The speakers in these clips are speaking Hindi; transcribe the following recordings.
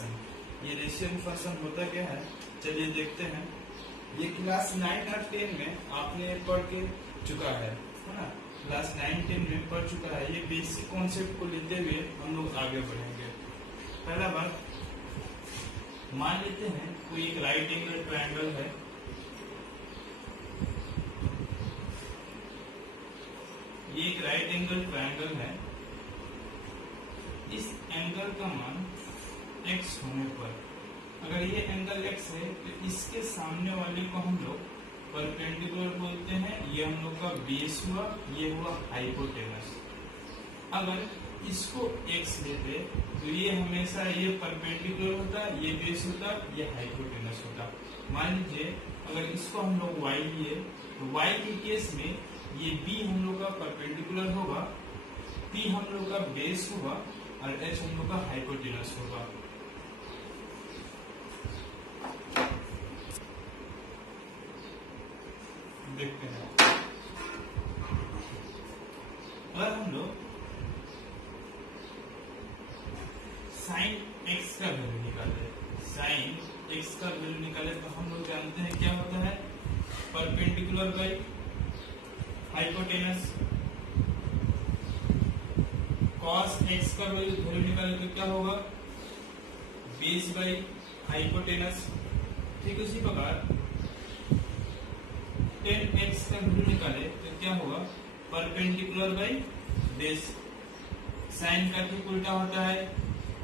फंक्शन। ये रेशियो फंक्शन होता क्या है, चलिए देखते हैं। ये क्लास 9 और 10 में आपने पढ़ के चुका है ना, क्लास 9 10 में पढ़ चुका है। ये बेसिक कॉन्सेप्ट को लेते हुए हम लोग आगे बढ़ेंगे। पहला बात, मान लेते हैं कोई एक राइट एंगल ट्रायंगल है, ये एक राइट एंगल ट्रायंगल है। इस एंगल का मान x होने पर, अगर ये एंगल x है तो इसके सामने वाले को हम लोग परपेंडिकुलर बोलते हैं। ये हम लोग का बेस हुआ, ये हुआ हाइपोटेनस। अगर इसको x लेते तो ये हमेशा ये परपेंडिकुलर होता, ये बेस होता, ये हाइपोटेनस होता। मान लीजिए अगर इसको हम लोग y लिए तो y के केस में ये b हम लोग का परपेंडिकुलर होगा, p हम लोग का बेस होगा और h हम लोग का हाइपोटेनस होगा। देखते हैं, अगर हम लोग साइन x का वैल्यू निकाले, साइन x का वैल्यू निकाले तो हम लोग जानते हैं क्या होता है, perpendicular by hypotenuse. Cos x का वैल्यू निकाले तो क्या होगा, बेस बाई हाइपोटेनस। ठीक उसी प्रकार tan x का वैल्यू निकाले तो क्या होगा, परपेंडिकुलर बाई बेस। साइन का ठीक उल्टा होता है।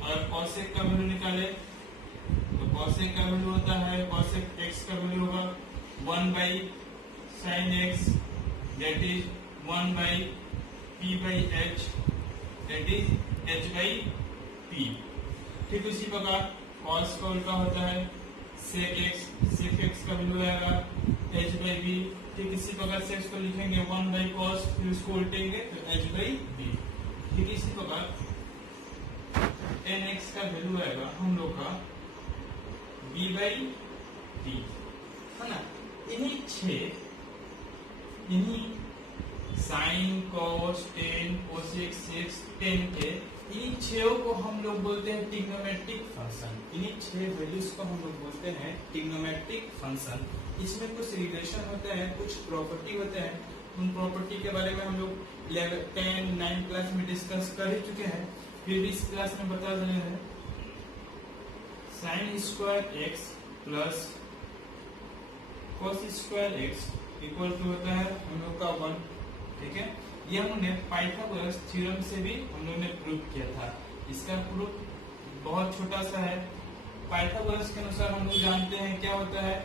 और कॉसेक का वैल्यू निकाले तो कॉसेक का वैल्यू होता है, कॉसेक x का वैल्यू होगा 1 by sine x, that is 1 by p by h, that is h by p। ठीक उसी प्रकार कॉस का उल्टा होता है सेक x का वैल्यू आएगा h बाई b। ठीक इसी प्रकार से इसको लिखेंगे 1 बाई कॉस, फिर उसको उल्टेंगे तो h बाई b। ठीक इसी प्रकार tan x का वैल्यू आएगा हम लोग का b बाई t, है ना। इन्हीं sine cos tan cosec sec tan के इन्हीं छह को हम लोग बोलते हैं ट्रिग्नोमेट्रिक फंक्शन। इन्हीं 6 वैल्यूज को हम लोग बोलते हैं ट्रिग्नोमेट्रिक फंक्शन। इसमें कुछ रिलेशन होते हैं, कुछ प्रॉपर्टी होते हैं। उन प्रॉपर्टी के बारे में हम लोग 10 9 क्लास में डिस्कस कर ही चुके हैं, फिर भी इस क्लास में बता रहे हैं। Sine square x plus cos square x equal to होता है हम लोग का 1। ठीक है, ये हमने पाइथागोरस थ्योरम से भी हम लोग ने प्रूव किया था। इसका प्रूफ बहुत छोटा सा है। पाइथागोरस के अनुसार हम लोग जानते हैं क्या होता है,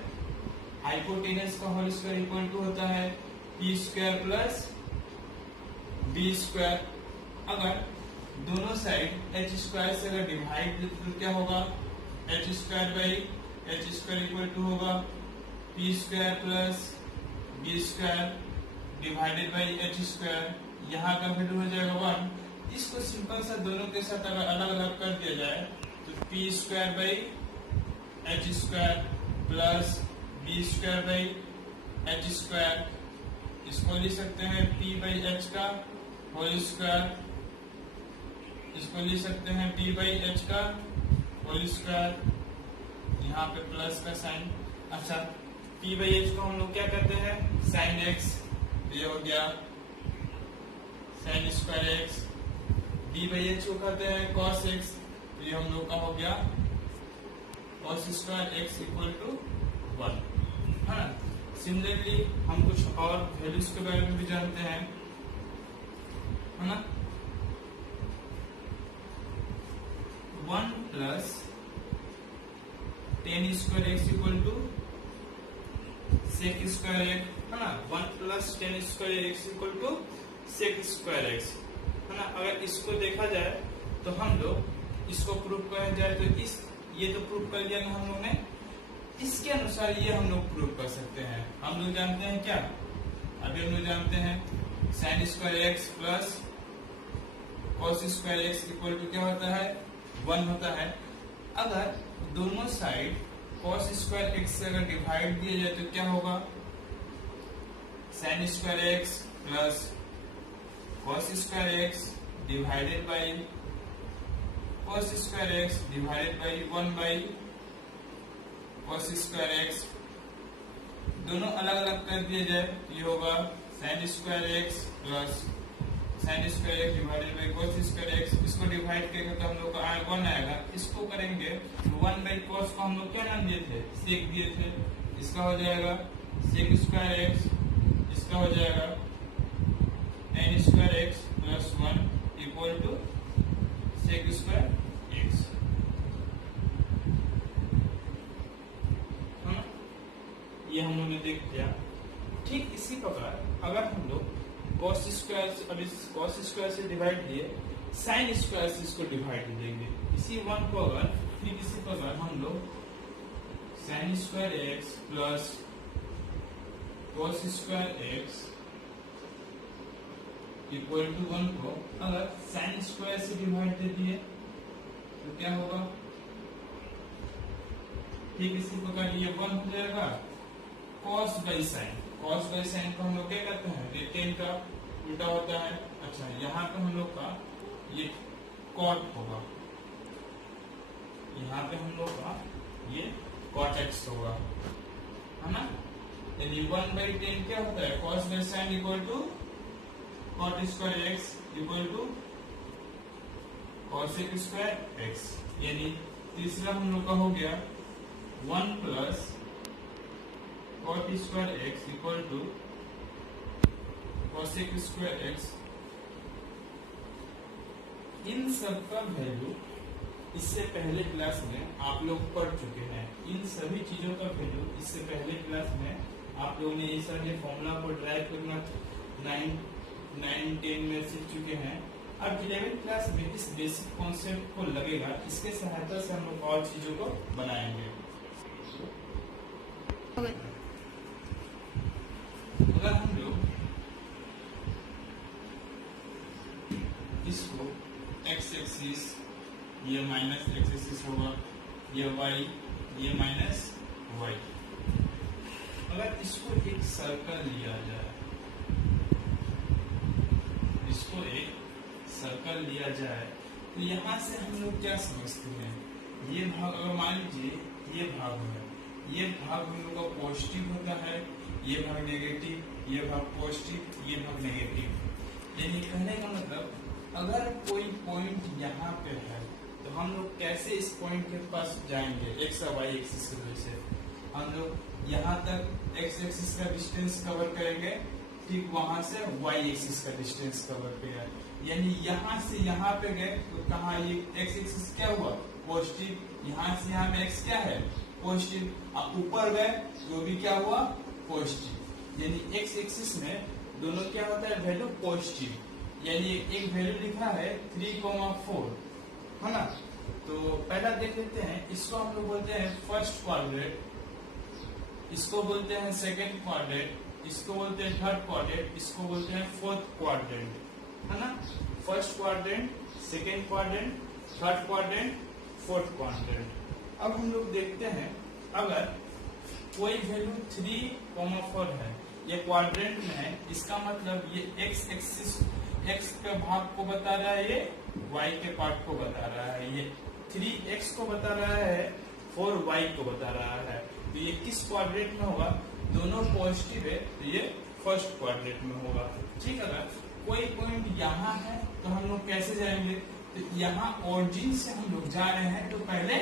हाइपोटेनस का होल स्क्वायर इक्वल टू होता है p square plus b square. अगर दोनों साइड h स्क्वायर से अगर डिवाइड तो क्या होगा, h square by h square equal to होगा p square plus b square divided by h square. यहाँ का वैल्यू हो जाएगा 1। इसको सिंपल सा दोनों के साथ अगर अलग अलग कर दिया जाए तो p square by h square plus b square by h square. इसको लिख सकते हैं p बाई h का होल स्क्वायर, इसको लिख सकते हैं p बाई h का होल स्क्वायर। यहाँ पे प्लस का साइन। अच्छा, p बाई h को हम लोग क्या करते हैं, साइन x, ये हो गया sign square x. b by h को कहते हैं कॉस x, तो ये हम लोग का हो गया cos square x equal to 1, है ना। सिमिलरली हम कुछ और वैल्यूज के बारे में भी जानते हैं, है ना। 1 plus tan square x equal to sec square x, है ना। 1 plus tan square x equal to sec square x, है ना। अगर इसको देखा जाए तो हम लोग इसको प्रूव किया जाए तो ये तो प्रूव कर लिया हम लोग ने। इसके अनुसार ये हम लोग प्रूव कर सकते हैं। हम लोग जानते हैं क्या, अभी हम लोग जानते हैं sine square x plus cos square x equal to क्या होता है, 1 होता है। अगर दोनों साइड कॉस स्क्वायर एक्स से अगर डिवाइड दिया जाए तो क्या होगा, sign square x plus cos square x divided by cos square x divided by 1 by cos square x, दोनों अलग अलग कर दिए जाए, ये होगा sin square x plus sin square x divided by cos square x. इसको डिवाइड करेंगे तो हम लोग का 1 आएगा। इसको करेंगे 1 बाई cos को हम लोग क्या नाम दिए थे, sec दिए थे, इसका हो जाएगा sec स्क्वायर एक्स, इसका हो जाएगा tan square x plus 1 equal to sec square x. ये हम लोगों ने देख लिया। ठीक इसी प्रकार अगर हम लोग cos स्क्वायर से, अब इस cos स्क्वायर से डिवाइड दिए, sin स्क्वायर से इसको डिवाइड देंगे, इसी 1 को अगर ठीक इसी प्रकार हम लोग sin square x plus cos square x equal to 1 को अगर sin स्क्वायर से डिवाइड दे दिए तो क्या होगा, ठीक इसी प्रकार ये 1 हो जाएगा cos by sin। cos by sin को हम लोग क्या करते हैं, ये tan का उल्टा होता है। अच्छा, यहाँ पे हम लोग का ये cot होगा, यहाँ पे हम लोग का ये cot x होगा, है ना। यदि 1 बाई 10 क्या होता है, cos by sin equal to cot square x equal to cos square x। यानी तीसरा हम लोग का हो गया 1 plus cot square x equal to cos square x। इन सब का वैल्यू इससे पहले क्लास में आप लोग पढ़ चुके हैं। इन सभी चीजों का वैल्यू इससे पहले क्लास में आप लोगों ने ये सारे फॉर्मूला को ड्राइव करना 9, 10 में सीख चुके हैं। अब 11th क्लास में इस बेसिक कॉन्सेप्ट को लगेगा, इसके सहायता से हम लोग और चीजों को बनाएंगे। अगर हम लोग इसको x एक्सिस, ये माइनस x एक्सिस होगा, ये y, ये माइनस y, अगर इसको एक सर्कल लिया जाए, इसको एक सर्कल लिया जाए तो यहाँ से हम लोग क्या समझते हैं, ये भाग अगर मान लीजिए ये भाग है, ये भाग हम लोग का पॉजिटिव होता है, ये भाग नेगेटिव, ये भाग पॉजिटिव, ये भाग नेगेटिव। यानी कहने का मतलब अगर कोई पॉइंट यहाँ पे है तो हम लोग कैसे इस पॉइंट के पास जाएंगे, एक्स और वाई एक्सिस की वजह से हम लोग यहाँ तक एक्स एक्सिस का डिस्टेंस कवर करेंगे, ठीक वहां से वाई एक्सिस का डिस्टेंस कवर करेंगे। यानी यहाँ से यहाँ पे गए तो कहाँ ये एक्स एक्सिस क्या हुआ, पॉजिटिव, यहाँ से यहाँ पे एक्स क्या है, पॉजिटिव। आप ऊपर गए तो भी क्या हुआ, पॉजिटिव। यानी एक्स एक्सिस में दोनों क्या होता है, वैल्यू पॉजिटिव। यानी एक वैल्यू लिखा है 3,4, है ना। तो पहला देख लेते हैं, इसको हम लोग बोलते हैं फर्स्ट क्वाड्रेंट, इसको बोलते हैं सेकंड क्वाड्रेंट, इसको बोलते हैं थर्ड क्वाड्रेंट, इसको बोलते हैं फोर्थ क्वाड्रेंट, है ना। First quadrant, second quadrant, third quadrant, fourth quadrant. अब हम लोग देखते हैं अगर कोई वैल्यू 3,4 है, ये क्वाड्रेंट में है, इसका मतलब ये एक्स एक्सिस, एक्स के भाग को बता रहा है, ये वाई के पार्ट को बता रहा है, ये 3x को बता रहा है, 4y को बता रहा है। तो ये किस क्वाड्रेंट में होगा, दोनों पॉजिटिव है तो ये फर्स्ट क्वाड्रेंट में होगा। ठीक है। अगर कोई पॉइंट यहाँ है तो हम लोग कैसे जाएंगे, तो यहाँ ओरिजिन से हम लोग जा रहे हैं तो पहले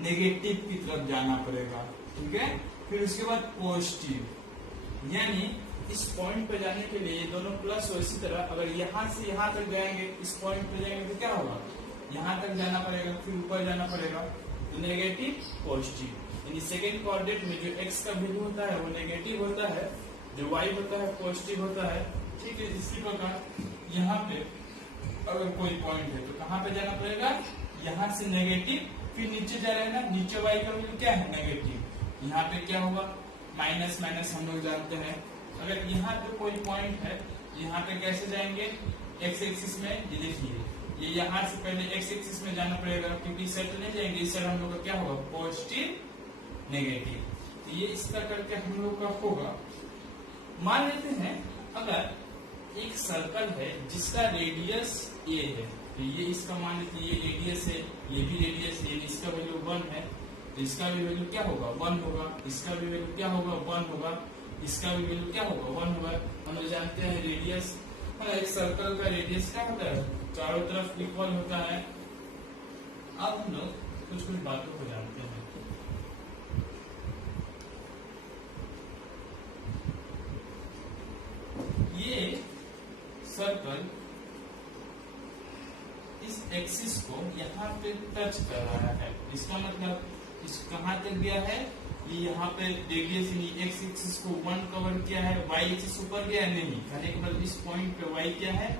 नेगेटिव की तरफ जाना पड़ेगा, ठीक है, फिर उसके बाद पॉजिटिव। यानी इस पॉइंट पे जाने के लिए ये दोनों प्लस हो। इसी तरह अगर यहाँ से यहाँ तक जाएंगे, इस पॉइंट पे जाएंगे तो क्या होगा, यहाँ तक जाना पड़ेगा, फिर ऊपर जाना पड़ेगा, तो नेगेटिव पॉजिटिव। यानी सेकेंड क्वाड्रेंट में जो एक्स का वैल्यू होता है वो नेगेटिव होता है, जो वाई होता है पॉजिटिव होता है। ठीक है। इसी प्रकार यहाँ पे अगर कोई पॉइंट है तो कहाँ पे जाना पड़ेगा, यहाँ से नेगेटिव, फिर नीचे जा रहे हैं ना, नीचे वाई का वैल्यू क्या है, नेगेटिव। यहाँ पे क्या होगा, माइनस माइनस हम लोग जानते हैं। अगर यहाँ पे कोई पॉइंट है, यहाँ पे कैसे जाएंगे, एक्स एक्सिस में, ये देखिए ये यहाँ से पहले एक्स एक्सिस में जाना पड़ेगा, क्योंकि इस साइड तो नहीं जाएंगे, इस साइड हम लोग का क्या होगा, पॉजिटिव नेगेटिव। तो ये इस तरह करके हम लोग का होगा। मान लेते हैं अगर एक सर्कल है जिसका रेडियस ए है, तो ये इसका मान लीजिए ये रेडियस है, ये भी रेडियस है, इसका वैल्यू 1 है, तो इसका भी वैल्यू क्या होगा 1 होगा, इसका भी वैल्यू क्या होगा 1 होगा, इसका भी वैल्यू क्या होगा 1 होगा। हम लोग जानते हैं रेडियस एक सर्कल का रेडियस क्या होता है, चारों तरफ इक्वल होता है। अब हम लोग कुछ कुछ बातों को जानते हैं। ये सर्कल इस एक्सिस को यहाँ पे टच कर रहा है, इसका मतलब इस कहाँ तक गया है, ये यहाँ पे रेडियस एक्स एक्सिस को 1 कवर किया है, वाई एक्सिस ऊपर गया है नहीं, कहने के मतलब इस पॉइंट पे वाई क्या है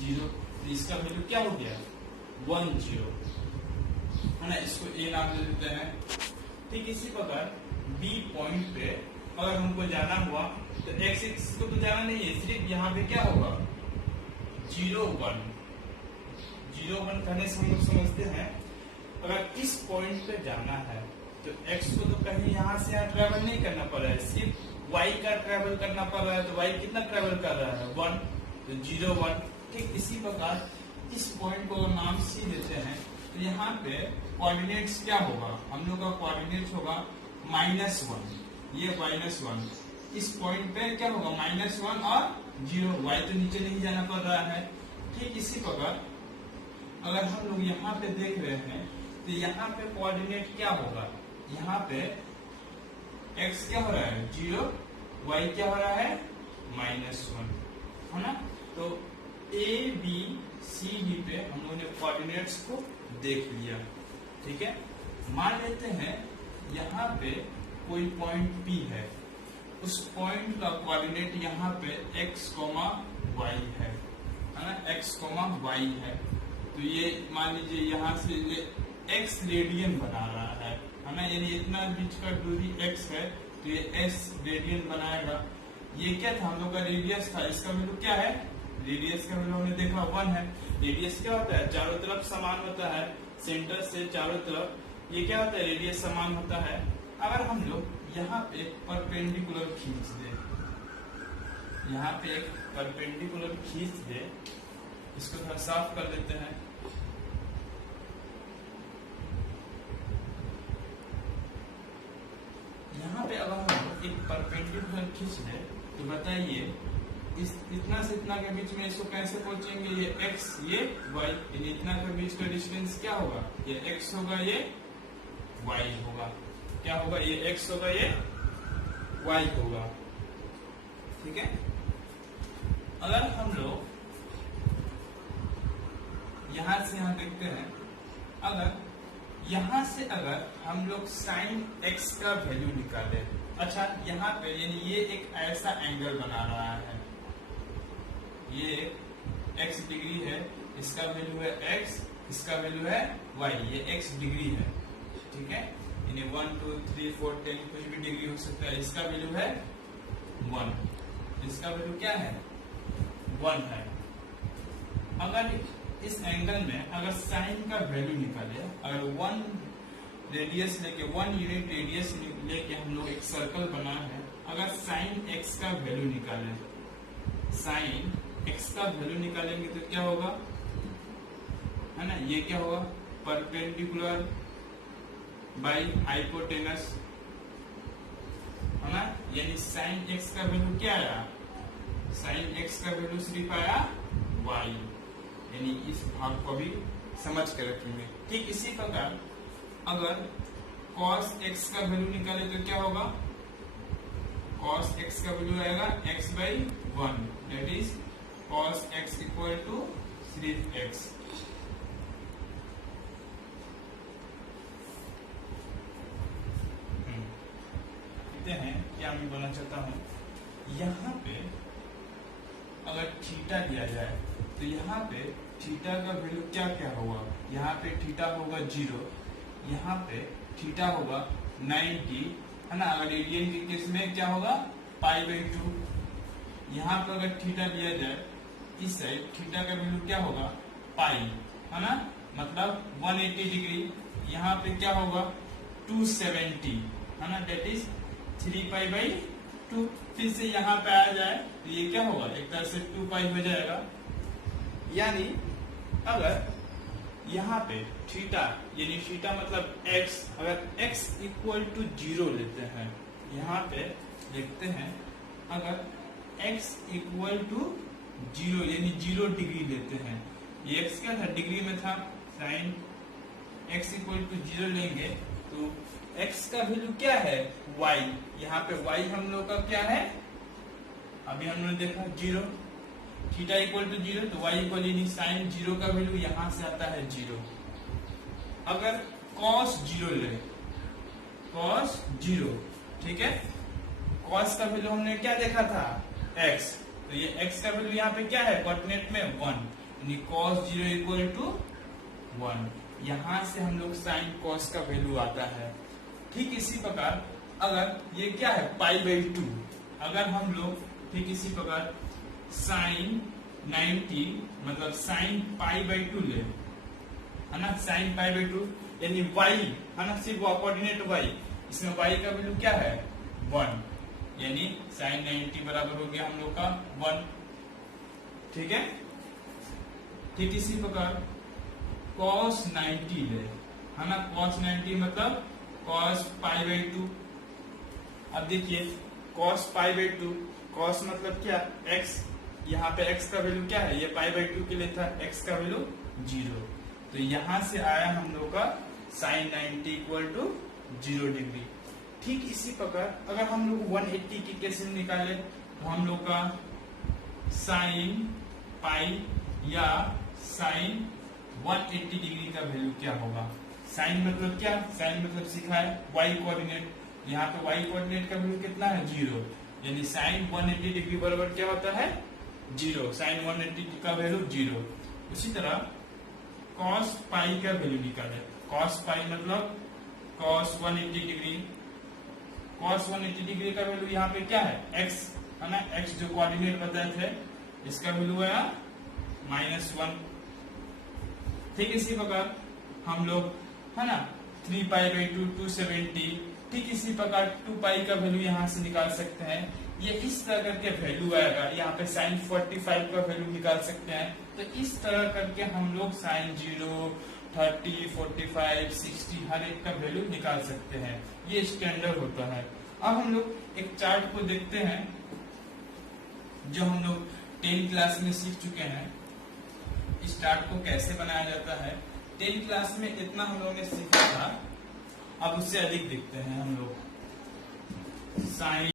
0, तो इसका वैल्यू क्या हो गया 1 0 है ना, इसको ए नाम दे देते हैं। ठीक इसी प्रकार बी पॉइंट पे अगर हमको जाना हुआ तो एक्स एक्सिस को तो जाना नहीं है, सिर्फ यहाँ पे क्या होगा 0 1 0 1 कहने से हम लोग समझते हैं अगर इस पॉइंट पे जाना है तो x को तो कहीं यहाँ से यहाँ ट्रेवल नहीं करना पड़ रहा है, सिर्फ y का ट्रेवल करना पड़ रहा है, तो y कितना ट्रेवल कर रहा है 1, तो 0 1। ठीक इसी प्रकार इस पॉइंट को नाम C देते हैं, तो यहाँ पे कोऑर्डिनेट्स क्या होगा, हम लोग का कोऑर्डिनेट्स होगा -1, ये -1, इस पॉइंट पे क्या होगा -1 और 0, y तो नीचे नहीं जाना पड़ रहा है। ठीक इसी प्रकार अगर हम लोग यहाँ पे देख रहे हैं तो यहाँ पे कोऑर्डिनेट क्या होगा, यहाँ पे x क्या हो रहा है 0, y क्या हो रहा है -1 है ना। तो a b c d पे हम लोगों ने कोऑर्डिनेट्स को देख लिया। ठीक है, मान लेते हैं यहाँ पे कोई पॉइंट P है, उस पॉइंट का कोऑर्डिनेट यहाँ पे x, y है ना, x, y है। तो ये मान लीजिए यहाँ से ये x रेडियन बना रहा है ना, यानी इतना बीच का दूरी x है तो ये s रेडियन बनाएगा। ये क्या था हम लोग का रेडियस था, इसका वैल्यू क्या है, रेडियस का वैल्यू हमने देखा 1 है। रेडियस क्या होता है चारों तरफ समान होता है, सेंटर से चारों तरफ ये क्या होता है रेडियस समान होता है। अगर हम लोग यहाँ पे परपेंडिकुलर खींच दे, यहाँ पे एक परपेंडिकुलर खींच दे, इसको थोड़ा साफ कर देते हैं। यहाँ पे अगर हम एक परपेंडिकुलर खींच ले तो बताइए इस इतना से इतना के बीच में इसको कैसे पहुंचेंगे, ये x ये y, यानी इतना के बीच का डिस्टेंस क्या होगा, ये x होगा ये y होगा, क्या होगा ये x होगा ये y होगा। ठीक है, अगर हम लोग यहां से यहां देखते हैं, अगर यहां से अगर हम लोग साइन x का वैल्यू निकाले, अच्छा यहाँ पे यानी ये एक ऐसा एंगल बना रहा है, ये x डिग्री है, इसका वैल्यू है x, इसका वैल्यू है y, ये x डिग्री है। ठीक है, यानी 1 2 3 4 10 कोई भी डिग्री हो सकता है, इसका वैल्यू है 1, इसका वैल्यू क्या है 1 है। अगर इस एंगल में अगर साइन का वैल्यू निकाले, अगर 1 रेडियस लेके 1 यूनिट रेडियस लेके हम लोग एक सर्कल बना है, अगर साइन x का वैल्यू निकाले, साइन x का वैल्यू निकालेंगे तो क्या होगा है ना, ये क्या होगा परपेंडिकुलर बाई हाइपोटेनस है ना, यानी साइन x का वैल्यू क्या आया, साइन x का वैल्यू सिर्फ आया y, यानी इस भाग को भी समझ कर रखेंगे। ठीक इसी प्रकार अगर cos x का वैल्यू निकाले तो क्या होगा, cos x का वैल्यू आएगा x by 1, that is cos x equal to सिर्फ x। देखते हैं क्या मैं बोलना चाहता हूँ, यहाँ पे अगर थीटा दिया जाए तो यहाँ पे थीटा का वैल्यू क्या क्या होगा, यहाँ पे थीटा होगा 0, यहाँ पे थीटा होगा 90 है ना, अगर रेडियन के केस में क्या होगा π/2। यहाँ पर अगर थीटा दिया जाए इस साइड, थीटा का वैल्यू क्या होगा पाई है ना, मतलब 180 डिग्री, यहाँ पे क्या होगा 270 है ना, डेट इज 3π/2। फिर से यहाँ पे आ जाए तो ये क्या होगा एक तरह से 2π हो जाएगा। यानी अगर यहाँ पे थीटा यानी थीटा मतलब x, अगर x इक्वल टू 0 लेते हैं, यहाँ पे लिखते हैं अगर x इक्वल टू 0 यानी 0 डिग्री लेते हैं, ये x क्या था, डिग्री में था, साइन x इक्वल टू 0 लेंगे तो x का वैल्यू क्या है, y, यहाँ पे y हम लोग का क्या है, अभी हमने देखा 0, थीटा इक्वल टू 0 तो y इक्वल यानी साइन 0 का वैल्यू यहां से आता है 0। अगर cos 0 ले, cos 0, ठीक है, cos का वैल्यू हमने क्या देखा था, x, तो ये x का वैल्यू यहाँ पे क्या है, कोऑर्डिनेट में 1, यानी cos 0 इक्वल टू 1, यहां से हम लोग साइन cos का वैल्यू आता है। ठीक इसी प्रकार अगर ये क्या है π/2, अगर हम लोग ठीक इसी प्रकार साइन 90 मतलब साइन π/2 ले, है ना, साइन π/2 यानी y, है ना, सिर्फ कोऑर्डिनेट y, इसमें y का वैल्यू क्या है 1, यानी साइन 90 बराबर हो गया हम लोग का 1, ठीक है। ठीक इसी प्रकार cos 90 ले, है ना, cos 90 मतलब cos π/2, अब देखिए cos π/2, cos मतलब क्या, x, यहाँ पे x का वैल्यू क्या है, ये π/2 के लिए था, x का वैल्यू 0, तो यहां से आया हम लोग का साइन 90 इक्वल टू 0 डिग्री। ठीक इसी प्रकार अगर हम लोग 180 की कैसे निकाले, तो हम लोग का साइन पाई या साइन 180 डिग्री का वैल्यू क्या होगा, साइन मतलब क्या, साइन मतलब सीखा है y कोऑर्डिनेट, यहाँ पे y कोऑर्डिनेट का वैल्यू कितना है 0, यानी साइन 180 डिग्री बराबर क्या होता है 0, साइन 180 का वैल्यू 0। उसी तरह cos पाई का वैल्यू निकाले, cos पाई मतलब cos 180 डिग्री, cos 180 डिग्री का वैल्यू यहाँ पे क्या है x, है ना, x जो कोऑर्डिनेट बताए थे इसका वैल्यू है -1। ठीक इसी प्रकार हम लोग, है ना, 3π/2 270, ठीक इसी प्रकार 2π का वैल्यू यहाँ से निकाल सकते हैं, ये इस तरह करके वैल्यू आएगा, यहाँ पे साइन 45 का वैल्यू निकाल सकते हैं, तो इस तरह करके हम लोग साइन 0, 30, 45, 60 हर एक का वैल्यू निकाल सकते हैं, ये स्टैंडर्ड होता है। अब हम लोग एक चार्ट को देखते हैं जो हम लोग 10 क्लास में सीख चुके हैं, इस चार्ट को कैसे बनाया जाता है, 10 क्लास में इतना हम लोगों ने सीखा था, अब उससे अधिक देखते हैं हम लोग। साइन